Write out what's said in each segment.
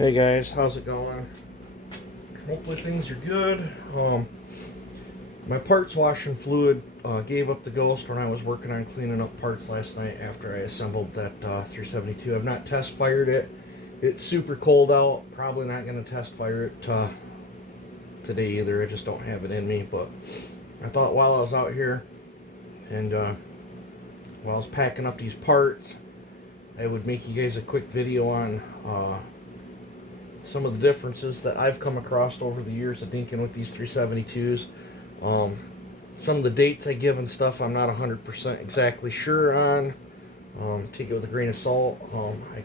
Hey guys, how's it going? Hopefully things are good. My parts washing fluid gave up the ghost when I was working on cleaning up parts last night after I assembled that 372. I've not test fired it. It's super cold out. Probably not going to test fire it today either. I just don't have it in me. But I thought while I was out here and while I was packing up these parts, I would make you guys a quick video on some of the differences that I've come across over the years of dinking with these 372s. Some of the dates I give and stuff I'm not 100% exactly sure on. Take it with a grain of salt. I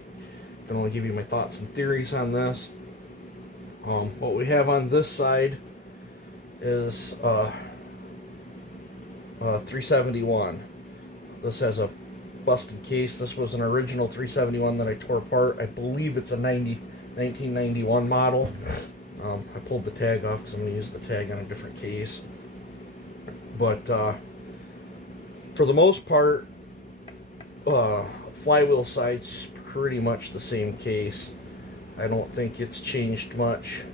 can only give you my thoughts and theories on this. What we have on this side is 371. This has a busted case. This was an original 371 that I tore apart. I believe it's a 1991 model. I pulled the tag off because I'm going to use the tag on a different case. But for the most part, Flywheel side's pretty much the same case. I don't think it's changed much.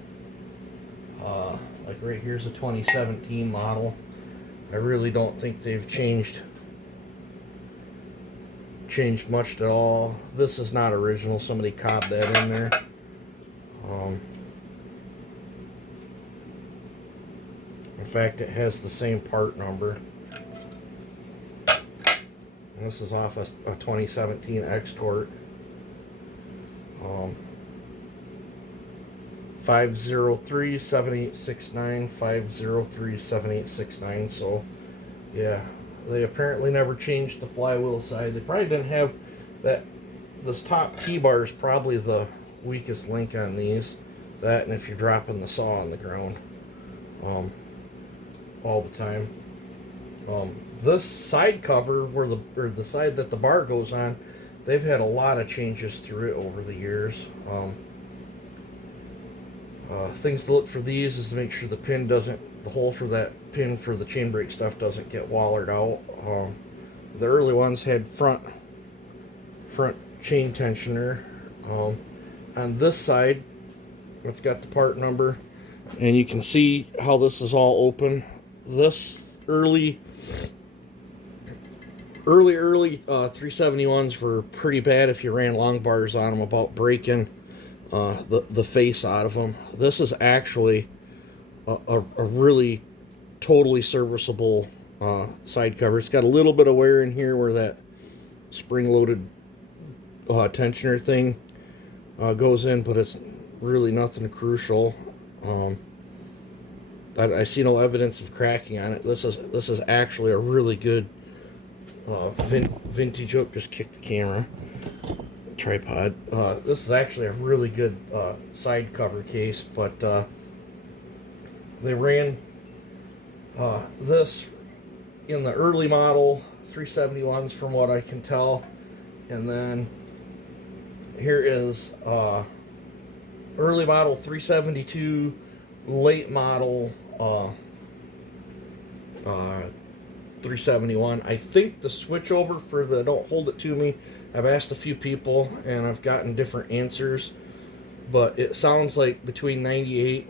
Like right here's a 2017 model. I really don't think they've changed much at all. This is not original. Somebody cobbed that in there. In fact, it has the same part number. And this is off a 2017 X-Tort. 503-7869, 503-7869. So, yeah, they apparently never changed the Flywheel side. They probably didn't have that. This top T-bar is probably the weakest link on these. That, and if you're dropping the saw on the ground all the time. This side cover, or the side that the bar goes on, they've had a lot of changes through it over the years. Things to look for these is to make sure the hole for that pin for the chain brake stuff doesn't get wallered out. The early ones had front chain tensioner. On this side, it's got the part number, and you can see how this is all open. This early 371s were pretty bad if you ran long bars on them, about breaking the face out of them. This is actually a really totally serviceable side cover. It's got a little bit of wear in here where that spring-loaded tensioner thing goes in, but it's really nothing crucial. I see no evidence of cracking on it. This is actually a really good vintage. Oh, just kicked the camera tripod. This is actually a really good side cover case, but they ran this in the early model 371s from what I can tell, and then here is early model 372, late model 371. I think the switchover for the don't hold it to me, I've asked a few people and I've gotten different answers, but it sounds like between 98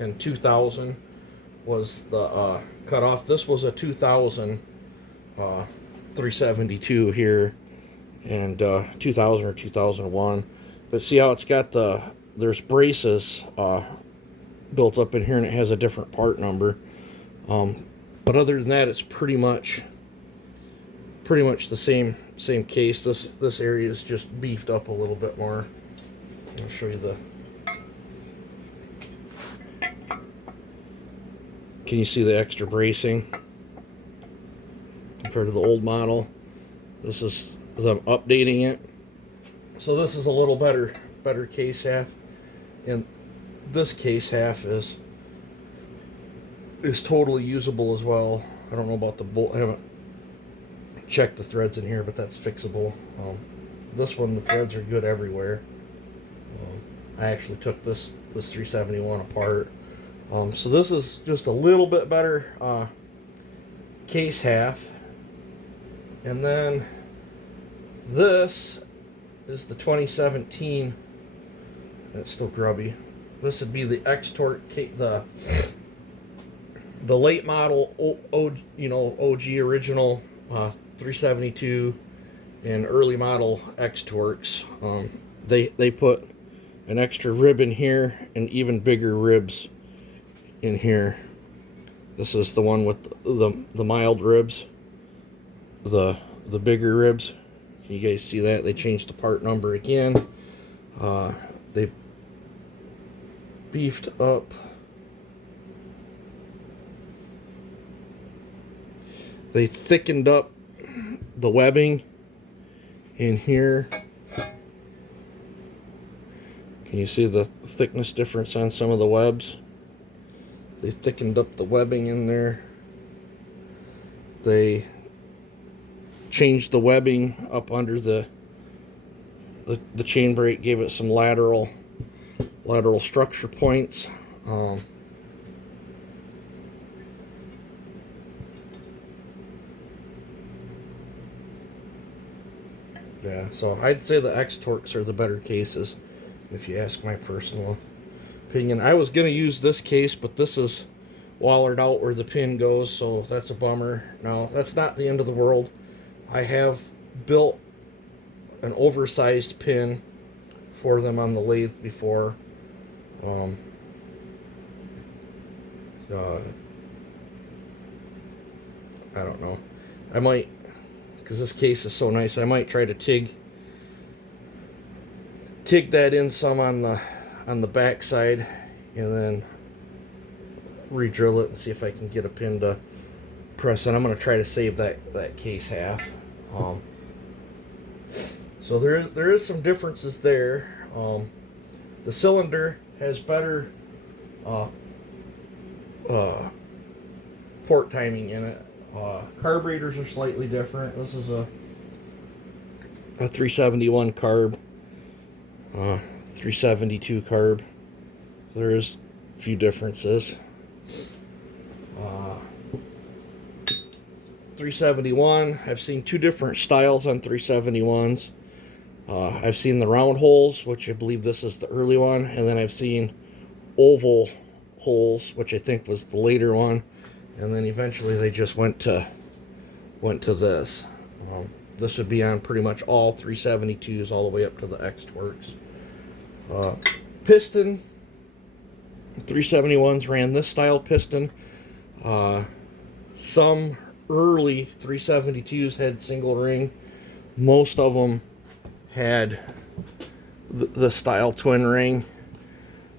and 2000 was the cutoff. This was a 2000 372 here, and 2000 or 2001. But see how it's got there's braces built up in here, and it has a different part number. But other than that, it's pretty much the same case. This area is just beefed up a little bit more. I'll show you the. Can you see the extra bracing compared to the old model? This is as I'm updating it. So this is a little better case half, and this case half is totally usable as well. I don't know about the bolt. I haven't checked the threads in here, but that's fixable. This one, the threads are good everywhere. I actually took this 371 apart. So this is just a little bit better case half, and then this is the 2017 It's still grubby. This would be the X-Torque, the late model, OG original 372 and early model X-Torques. They put an extra rib in here and even bigger ribs in here. This is the one with the mild ribs, the bigger ribs. Can you guys see that? They changed the part number again. They beefed up they thickened up the webbing in here. Can you see the thickness difference on some of the webs? They thickened up the webbing in there. They changed the webbing up under the chain brake, gave it some lateral structure points. Yeah, so I'd say the X-Torques are the better cases, if you ask my personal opinion. I was going to use this case, but this is wallered out where the pin goes, so that's a bummer. Now, that's not the end of the world. I have built an oversized pin for them on the lathe before. I don't know. I might, because this case is so nice, I might try to TIG that in some on the back side and then re-drill it and see if I can get a pin to press in. I'm going to try to save that case half. So there is some differences there. The cylinder has better port timing in it. Carburetors are slightly different. This is a 371 carb, 372 carb. There is a few differences. 371, I've seen two different styles on 371s. I've seen the round holes, which I believe this is the early one, and then I've seen oval holes, which I think was the later one, and then eventually they just went to this. This would be on pretty much all 372s all the way up to the X-Torques. Piston, 371s ran this style piston. Some early 372s had single ring. Most of them had the style twin ring.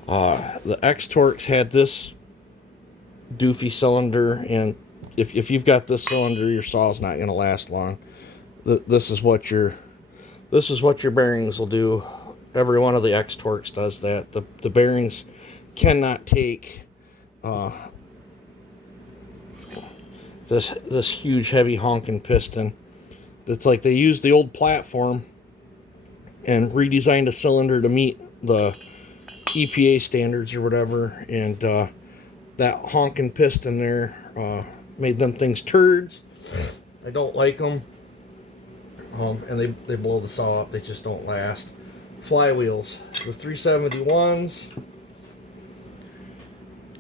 The X-Torques had this doofy cylinder, and if you've got this cylinder, your saw's not going to last long. This is what your bearings will do. Every one of the X-Torques does that. The bearings cannot take this huge heavy honking piston. It's like they used the old platform and redesigned a cylinder to meet the EPA standards or whatever, and that honking piston there made them things turds. I don't like them, and they blow the saw up. They just don't last. Flywheels, the 371s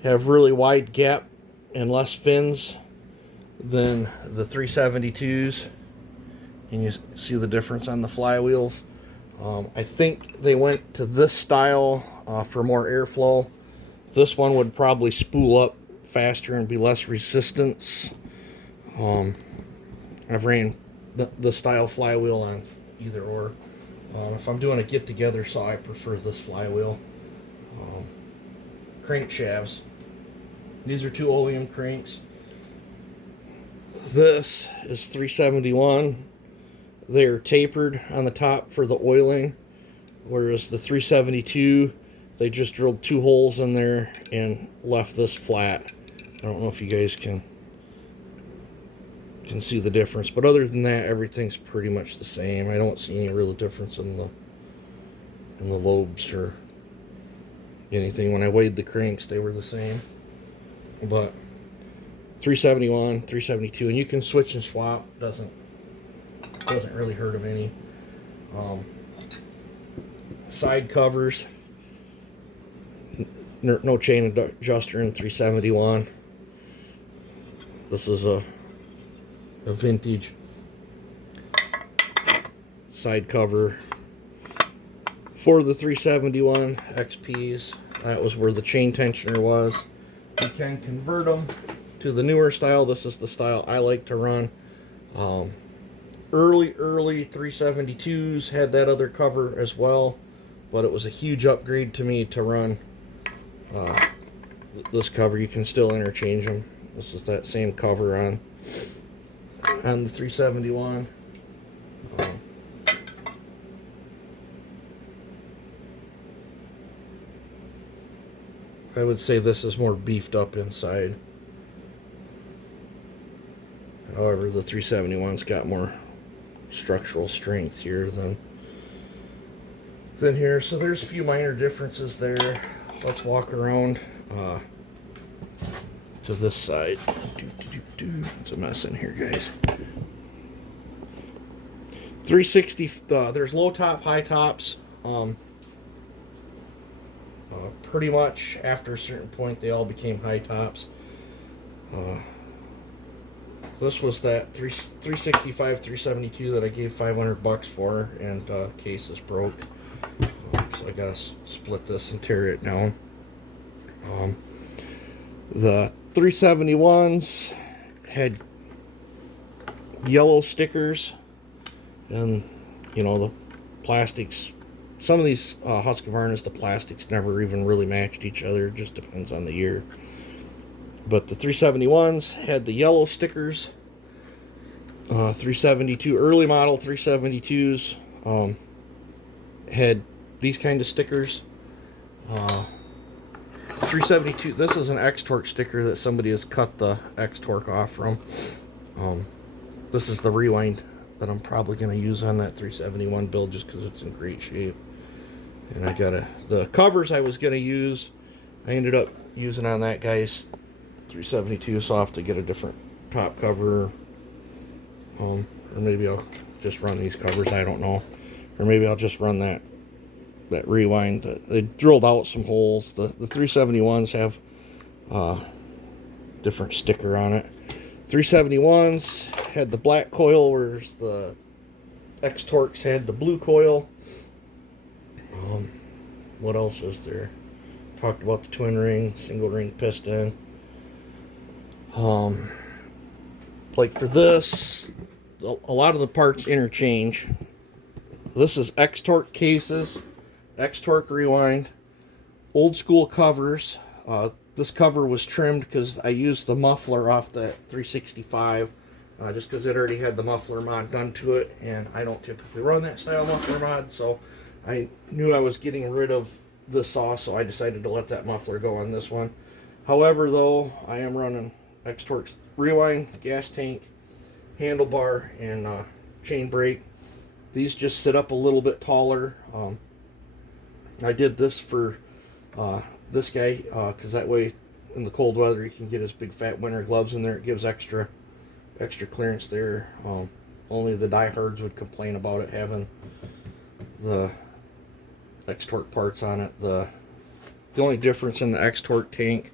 have really wide gap and less fins than the 372s. Can you see the difference on the flywheels? I think they went to this style for more airflow. This one would probably spool up faster and be less resistance. I've ran the style flywheel on either or. If I'm doing a get-together saw, I prefer this flywheel. Crankshafts. These are two oleum cranks. This is 371. They're tapered on the top for the oiling, whereas the 372, they just drilled two holes in there and left this flat. I don't know if you guys can see the difference, but other than that, everything's pretty much the same. I don't see any real difference in the lobes or anything. When I weighed the cranks, they were the same. But 371, 372, and you can switch and swap. Doesn't really hurt them any. Side covers. no chain adjuster in 371. This is a vintage side cover for the 371 XPs. That was where the chain tensioner was. You can convert them to the newer style. This is the style I like to run. Early 372s had that other cover as well, but it was a huge upgrade to me to run this cover. You can still interchange them. This is that same cover on the 371. I would say this is more beefed up inside. However, the 371's got more structural strength here than here. So there's a few minor differences there. Let's walk around to this side. It's a mess in here, guys. 360. There's low top, high tops. Pretty much after a certain point, they all became high tops. This was that 365, 372 that I gave $500 for, and case is broke. So I gotta split this and tear it down. The 371s had yellow stickers, and you know, the plastics. Some of these Husqvarnas, the plastics never even really matched each other. It just depends on the year. But the 371s had the yellow stickers. 372 early model 372s had these kind of stickers. 372. This is an X-Torque sticker that somebody has cut the X-Torque off from. This is the rewind that I'm probably going to use on that 371 build just because it's in great shape. And I got the covers I was going to use, I ended up using on that guy's 372, so I'll have to get a different top cover. Or maybe I'll just run these covers, I don't know. Or maybe I'll just run that rewind. They drilled out some holes. The 371s have different sticker on it. 371s had the black coil, whereas the X-Torques had the blue coil. What else is there? Talked about the twin ring, single ring piston. Like for this, a lot of the parts interchange. This is X-Torque cases, X-Torque rewind, old school covers. This cover was trimmed because I used the muffler off that 365, just because it already had the muffler mod done to it, and I don't typically run that style muffler mod, so I knew I was getting rid of the saw, so I decided to let that muffler go on this one. However, though, I am running X-Torque rewind, gas tank, handlebar, and chain brake. These just sit up a little bit taller. I did this for this guy because that way in the cold weather he can get his big fat winter gloves in there. It gives extra clearance there. Only the diehards would complain about it having the X-Torque parts on it. The only difference in the X-Torque tank,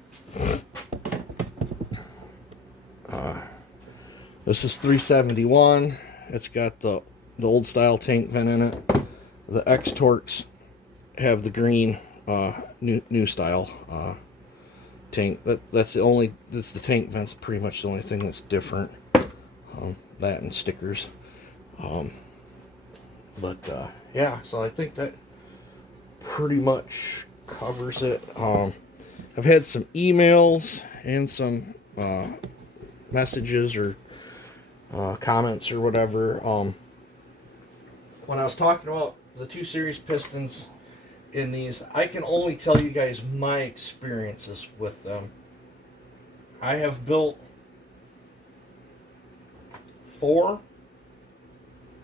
this is 371. It's got the old style tank vent in it. The X-Torques have the green new style tank. That's the tank vent's pretty much the only thing that's different. That and stickers. Yeah, so I think that pretty much covers it. I've had some emails and some messages or comments or whatever. When I was talking about the 2 series pistons in these, I can only tell you guys my experiences with them. I have built 4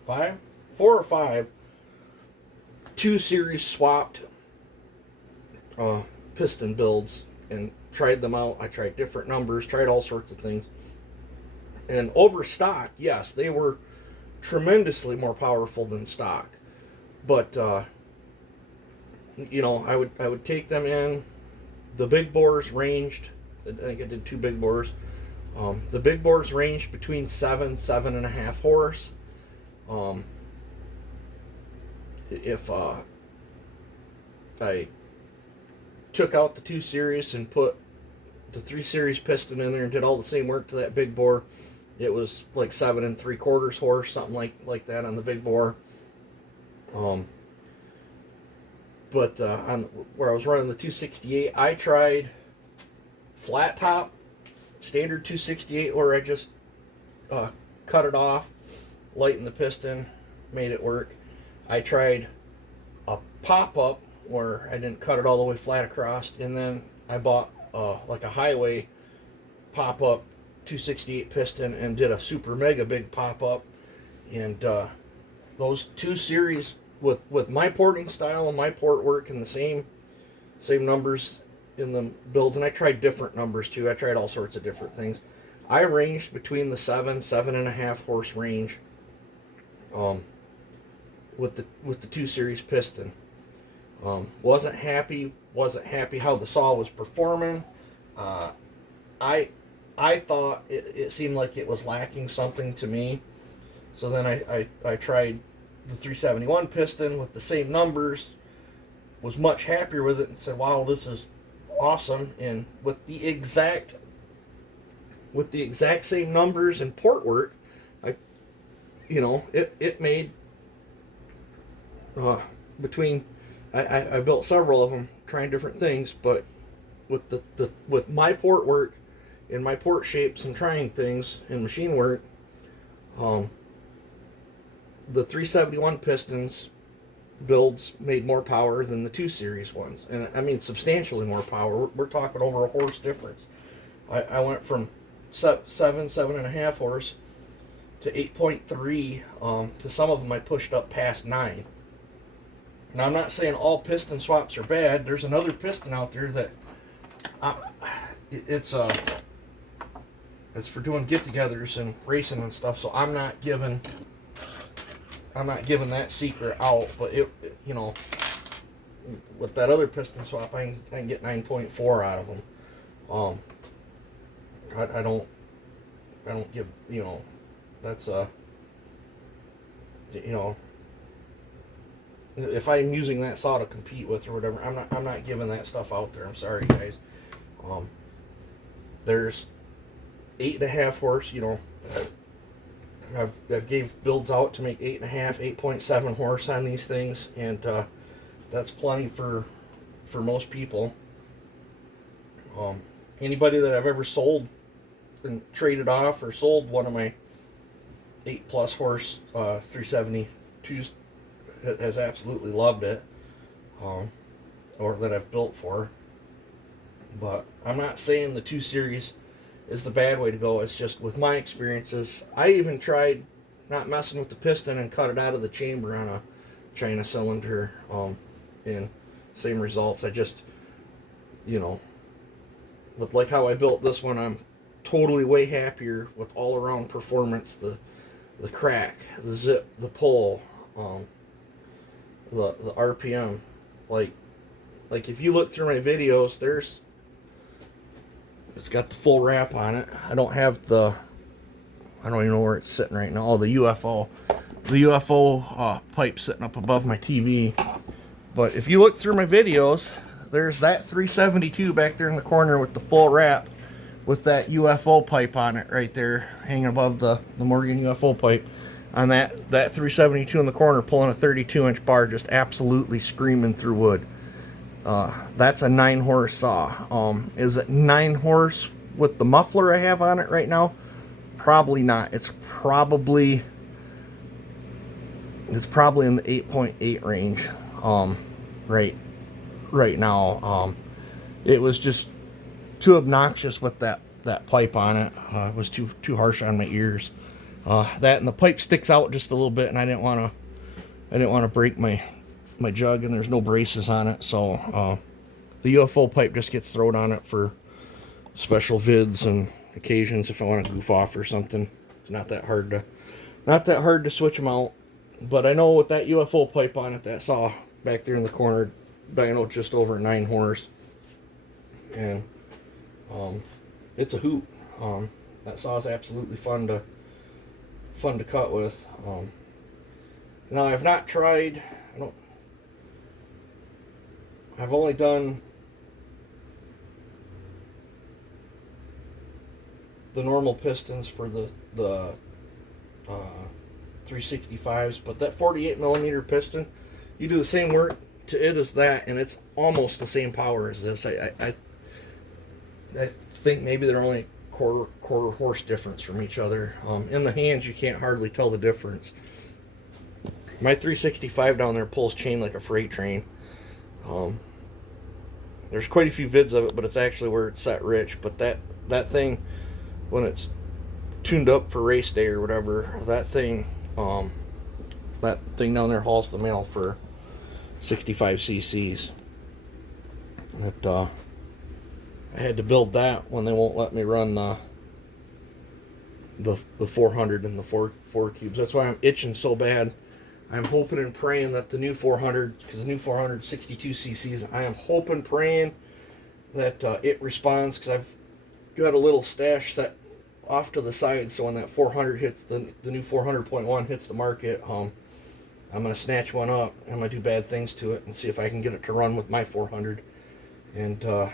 or 5 2 series swapped piston builds and tried them out. I tried different numbers, tried all sorts of things. And over stock, yes, they were tremendously more powerful than stock. But you know, I would take them in the big bores ranged. I think I did 2 big bores. The big bores ranged between 7.5 horse. If I took out the 2 series and put the 3 series piston in there and did all the same work to that big bore, it was like 7.75 horse, something like that on the big bore. But on where I was running the 268, I tried flat top, standard 268, where I just cut it off, lightened the piston, made it work. I tried a pop-up where I didn't cut it all the way flat across, and then I bought like a highway pop-up 268 piston and did a super mega big pop-up. And those 2 series with my porting style and my port work and the same numbers in the builds, and I tried different numbers too. I tried all sorts of different things. I ranged between the 7.5 horse range with the 2 series piston. Wasn't happy how the saw was performing. I thought it seemed like it was lacking something to me. So then I tried the 371 piston with the same numbers, was much happier with it, and said, wow, this is awesome. And with the exact same numbers and port work, it made between I built several of them trying different things, but with my port work and my port shapes and trying things and machine work, the 371 pistons builds made more power than the 2 series ones, and I mean substantially more power. We're talking over a horse difference. I went from 7.5 horse to 8.3. To some of them I pushed up past 9. Now I'm not saying all piston swaps are bad. There's another piston out there that it's for doing get-togethers and racing and stuff. So I'm not giving that secret out. But with that other piston swap, I can get 9.4 out of them. I don't give, that's if I'm using that saw to compete with or whatever, I'm not giving that stuff out there. I'm sorry, guys. There's 8.5 horse. I've gave builds out to make 8.5, 8.7 horse on these things, and that's plenty for most people. Anybody that I've ever sold and traded off or sold one of my 8+ horse 372s has absolutely loved it, or that I've built for. But I'm not saying the 2 series is the bad way to go. It's just with my experiences. I even tried not messing with the piston and cut it out of the chamber on a China cylinder, and same results. I just, with like how I built this one, I'm totally way happier with all around performance, the crack, the zip, the pull, the RPM. Like if you look through my videos, it's got the full wrap on it. I don't even know where it's sitting right now. Oh, the UFO pipe sitting up above my TV. But if you look through my videos, there's that 372 back there in the corner with the full wrap with that UFO pipe on it right there, hanging above the Morgan UFO pipe. On that 372 in the corner, pulling a 32-inch bar, just absolutely screaming through wood. That's a 9 horse saw. Is it 9 horse with the muffler I have on it right now? Probably not. It's probably in the 8.8 range. Right now. It was just too obnoxious with that pipe on it. It was too harsh on my ears. That and the pipe sticks out just a little bit, and I didn't want to break my jug, and there's no braces on it, so the UFO pipe just gets thrown on it for special vids and occasions if I want to goof off or something. It's not that hard to switch them out. But I know with that UFO pipe on it, that saw back there in the corner, dyno just over 9 horse. and it's a hoot. That saw is absolutely fun to cut with. Now I've not tried. I've only done the normal pistons for the 365s, but that 48 millimeter piston, you do the same work to it as that, and it's almost the same power as this. I think maybe they're only quarter horse difference from each other. In the hands, you can't hardly tell the difference. My 365 down there pulls chain like a freight train. There's quite a few vids of it, but it's actually where it's set rich. But that thing, when it's tuned up for race day or whatever, that thing down there hauls the mail for 65 cc's. I had to build that when they won't let me run the 400 and the four cubes. That's why I'm itching so bad. I'm hoping and praying that the new 400, because the new 400 62 cc's, I am hoping, praying that it responds, because I've got a little stash set off to the side, so when that 400 hits, the new 400.1 hits the market, I'm going to snatch one up. I'm going to do bad things to it and see if I can get it to run with my 400. And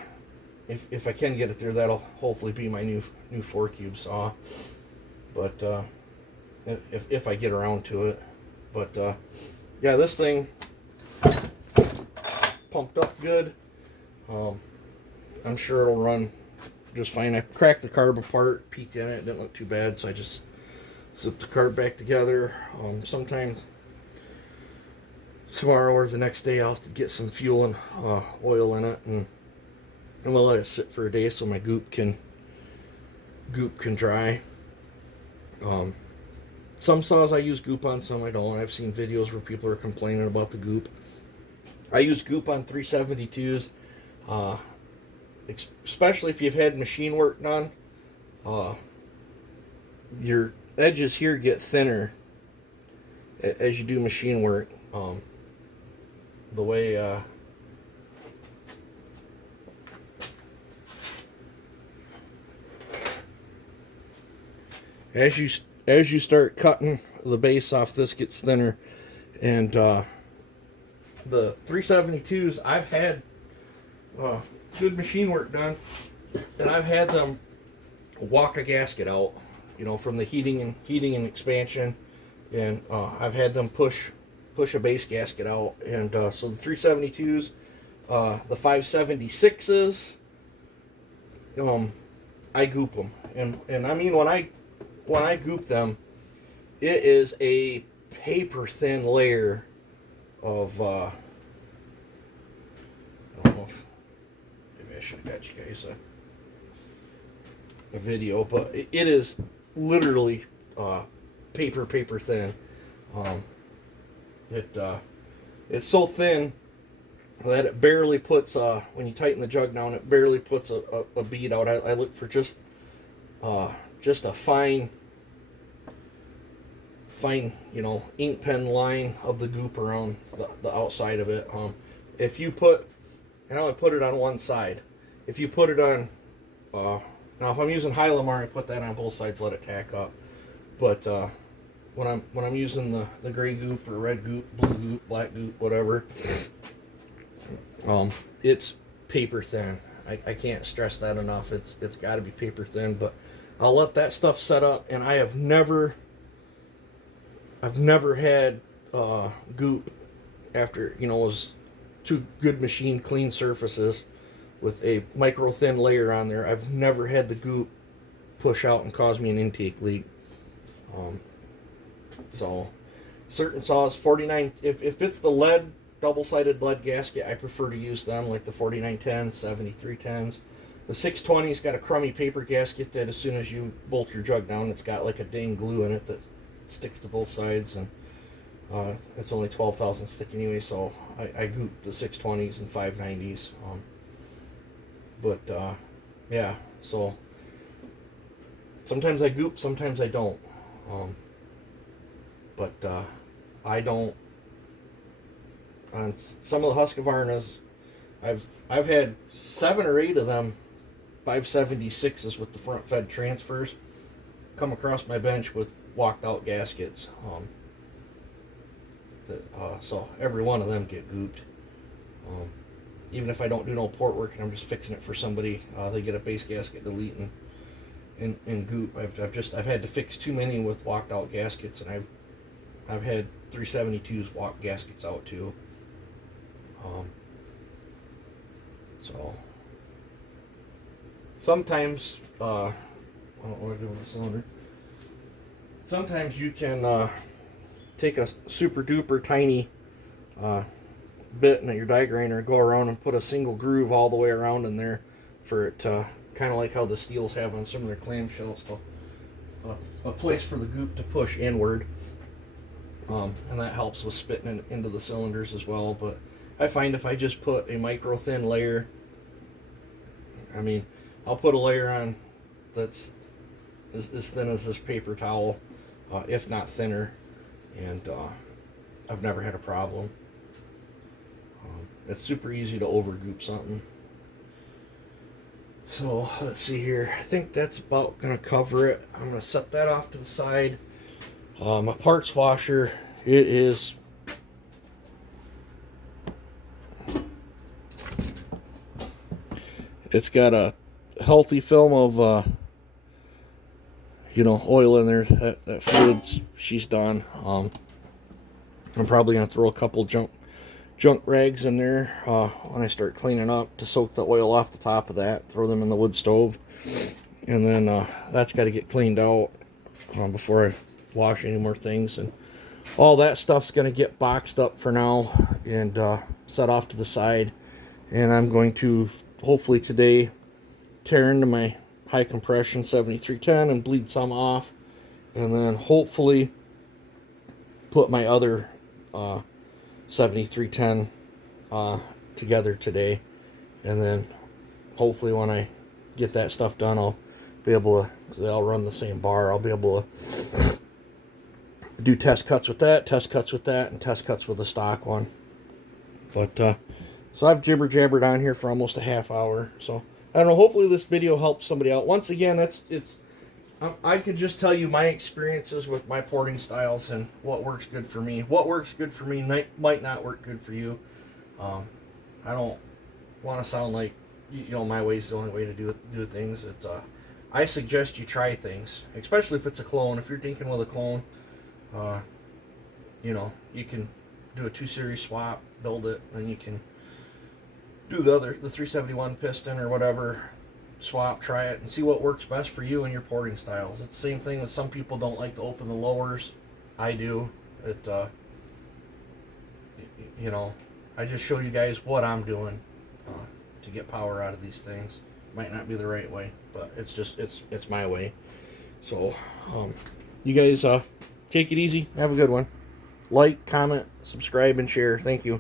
if I can get it there, that'll hopefully be my new 4 cube saw. But if I get around to it. But yeah, this thing pumped up good. I'm sure it'll run just fine. I cracked the carb apart, peeked in it, didn't look too bad, so I just slipped the carb back together. Sometime tomorrow or the next day, I'll have to get some fuel and oil in it, and we'll let it sit for a day so my goop can dry. Some saws I use goop on, some I don't. I've seen videos where people are complaining about the goop. I use goop on 372s, especially if you've had machine work done. Your edges here get thinner as you do machine work. The way as you start cutting the base off, this gets thinner. And the 372s, I've had good machine work done, and I've had them walk a gasket out, from the heating and expansion, and I've had them push a base gasket out. And so the 372s, the 576s, I goop them, and I mean, when I goop them, it is a paper thin layer of I don't know if maybe I should have got you guys a video, but it is literally paper thin. It's so thin that it barely puts when you tighten the jug down, it barely puts a bead out. I look for just a fine, ink pen line of the goop around the outside of it. If you put, and I only put it on one side. If you put it on, now if I'm using Hylamar, I put that on both sides, let it tack up. But when I'm using the gray goop or red goop, blue goop, black goop, whatever, it's paper thin. I can't stress that enough. It's got to be paper thin. But I'll let that stuff set up, and I've never had goop after it was two good machine clean surfaces with a micro thin layer on there. I've never had the goop push out and cause me an intake leak. So certain saws, 49, if it's the lead, double-sided lead gasket, I prefer to use them, like the 4910s, 7310s. The 620's got a crummy paper gasket that as soon as you bolt your jug down, it's got like a dang glue in it that sticks to both sides, and it's only 12 thousandths thick anyway, so I goop the 620s and 590s. Yeah, so sometimes I goop, sometimes I don't. I don't, on some of the Husqvarnas, I've I've had 7 or 8 of them 576s with the front fed transfers come across my bench with walked out gaskets. So every one of them get gooped. Even if I don't do no port work and I'm just fixing it for somebody, they get a base gasket delete and goop. I've had to fix too many with walked out gaskets, and I've had 372s walk gaskets out too. So sometimes I don't know what I do with the cylinder. Sometimes you can take a super duper tiny bit in your die grinder and go around and put a single groove all the way around in there for it to kind of like how the steels have on some of their clamshells, to a place for the goop to push inward, and that helps with spitting into the cylinders as well. But I find if I just put a micro thin layer, I mean, I'll put a layer on that's as thin as this paper towel, if not thinner, and I've never had a problem. It's super easy to over goop something. So let's see here. I think that's about gonna cover it. I'm gonna set that off to the side. My parts washer, it's got a healthy film of oil in there. That fluid's, she's done. I'm probably gonna throw a couple junk rags in there when I start cleaning up to soak the oil off the top of that, throw them in the wood stove, and then that's got to get cleaned out before I wash any more things. And all that stuff's going to get boxed up for now and set off to the side, and I'm going to hopefully today tear into my high compression 7310 and bleed some off, and then hopefully put my other 7310 together today, and then hopefully when I get that stuff done, I'll be able to, because they all run the same bar, I'll be able to do test cuts with that, and test cuts with the stock one. But so I've jibber jabbered on here for almost a half hour, so I don't know, hopefully this video helps somebody out. Once again, I could just tell you my experiences with my porting styles and what works good for me. What works good for me might not work good for you. I don't want to sound like my way is the only way to do things. I suggest you try things, especially if it's a clone. If you're dinking with a clone, you can do a 2-series swap, build it, and you can do the 371 piston or whatever. Swap, try it, and see what works best for you and your porting styles. It's the same thing as some people don't like to open the lowers. I do. I just show you guys what I'm doing to get power out of these things. Might not be the right way, but it's my way. So you guys take it easy. Have a good one. Like, comment, subscribe, and share. Thank you.